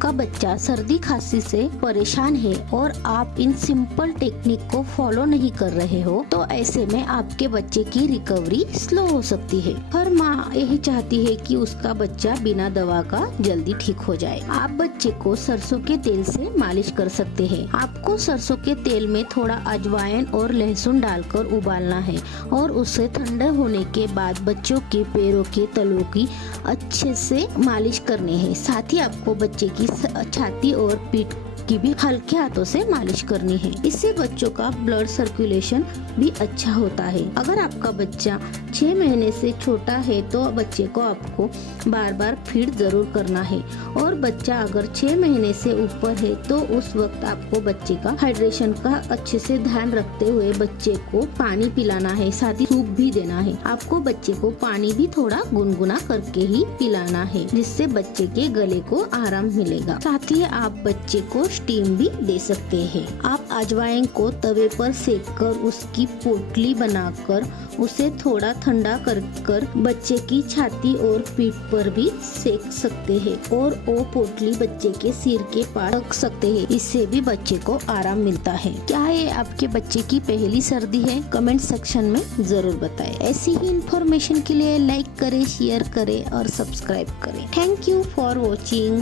आपका बच्चा सर्दी खांसी से परेशान है और आप इन सिंपल टेक्निक को फॉलो नहीं कर रहे हो, तो ऐसे में आपके बच्चे की रिकवरी स्लो हो सकती है। हर माँ यही चाहती है कि उसका बच्चा बिना दवा का जल्दी ठीक हो जाए। आप बच्चे को सरसों के तेल से मालिश कर सकते हैं। आपको सरसों के तेल में थोड़ा अजवाइन और लहसुन डालकर उबालना है और उसे ठंडे होने के बाद बच्चों के पैरों के तलों की अच्छे से मालिश करनी है। साथ ही आपको बच्चे की छाती और पीठ की भी हल्के हाथों से मालिश करनी है। इससे बच्चों का ब्लड सर्कुलेशन भी अच्छा होता है। अगर आपका बच्चा 6 महीने से छोटा है तो बच्चे को आपको बार बार फीड जरूर करना है, और बच्चा अगर 6 महीने से ऊपर है तो उस वक्त आपको बच्चे का हाइड्रेशन का अच्छे से ध्यान रखते हुए बच्चे को पानी पिलाना है, साथ ही सूप भी देना है। आपको बच्चे को पानी भी थोड़ा गुनगुना करके ही पिलाना है, जिससे बच्चे के गले को आराम मिलेगा। साथ ही आप बच्चे को स्टीम भी दे सकते हैं। आप अजवाइन को तवे पर सेक कर उसकी पोटली बनाकर उसे थोड़ा ठंडा कर बच्चे की छाती और पीठ पर भी सेक सकते हैं, और वो पोटली बच्चे के सिर के पास रख सकते हैं। इससे भी बच्चे को आराम मिलता है। क्या ये आपके बच्चे की पहली सर्दी है? कमेंट सेक्शन में जरूर बताएं। ऐसी ही इंफॉर्मेशन के लिए लाइक करें, शेयर करें और सब्सक्राइब करें। Thank you for watching.